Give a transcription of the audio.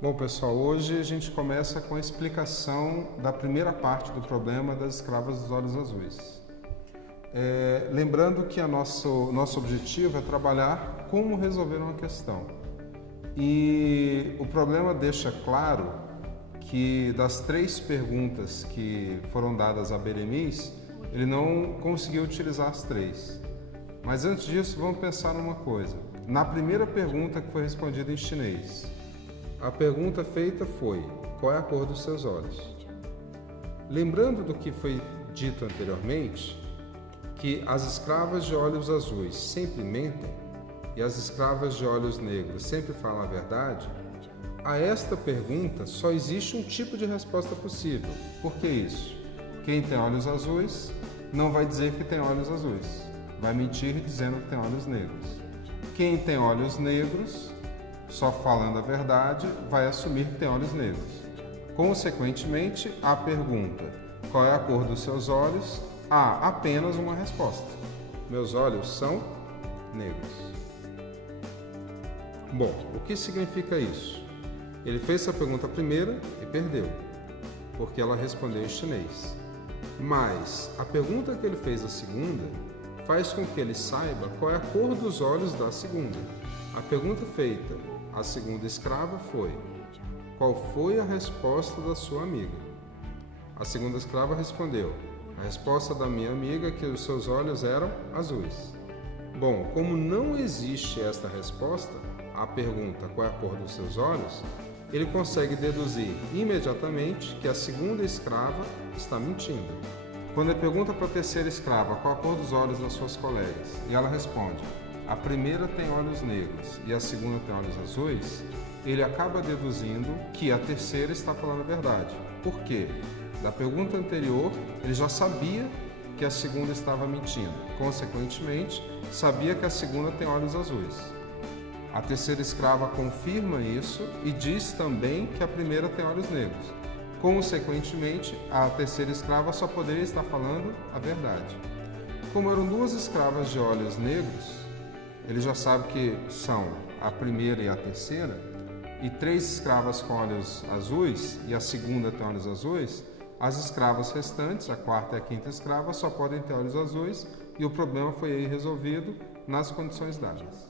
Bom, pessoal, hoje a gente começa com a explicação da primeira parte do problema das escravas dos olhos azuis. Lembrando que nosso objetivo é trabalhar como resolver uma questão. E o problema deixa claro que das 3 perguntas que foram dadas a Beremiz, ele não conseguiu utilizar as 3. Mas antes disso, vamos pensar numa coisa. Na primeira pergunta que foi respondida em chinês, a pergunta feita foi: qual é a cor dos seus olhos? Lembrando do que foi dito anteriormente, que as escravas de olhos azuis sempre mentem e as escravas de olhos negros sempre falam a verdade, a esta pergunta só existe um tipo de resposta possível. Por que isso? Quem tem olhos azuis não vai dizer que tem olhos azuis, vai mentir dizendo que tem olhos negros. Quem tem olhos negros, só falando a verdade, vai assumir que tem olhos negros. Consequentemente, a pergunta: qual é a cor dos seus olhos? Há apenas uma resposta: meus olhos são negros. Bom, o que significa isso? Ele fez essa pergunta primeira e perdeu, porque ela respondeu em chinês. Mas a pergunta que ele fez a segunda faz com que ele saiba qual é a cor dos olhos da segunda. A pergunta feita à segunda escrava foi: qual foi a resposta da sua amiga? A segunda escrava respondeu: a resposta da minha amiga é que os seus olhos eram azuis. Bom, como não existe esta resposta à pergunta qual é a cor dos seus olhos, ele consegue deduzir imediatamente que a segunda escrava está mentindo. Quando ele pergunta para a terceira escrava qual a cor dos olhos das suas colegas e ela responde: a primeira tem olhos negros e a segunda tem olhos azuis, ele acaba deduzindo que a terceira está falando a verdade. Por quê? Da pergunta anterior, ele já sabia que a segunda estava mentindo. Consequentemente, sabia que a segunda tem olhos azuis. A terceira escrava confirma isso e diz também que a primeira tem olhos negros. Consequentemente, a terceira escrava só poderia estar falando a verdade. Como eram 2 escravas de olhos negros, ele já sabe que são a primeira e a terceira, e 3 escravas com olhos azuis e a segunda tem olhos azuis, as escravas restantes, a quarta e a quinta escrava, só podem ter olhos azuis, e o problema foi aí resolvido nas condições dadas.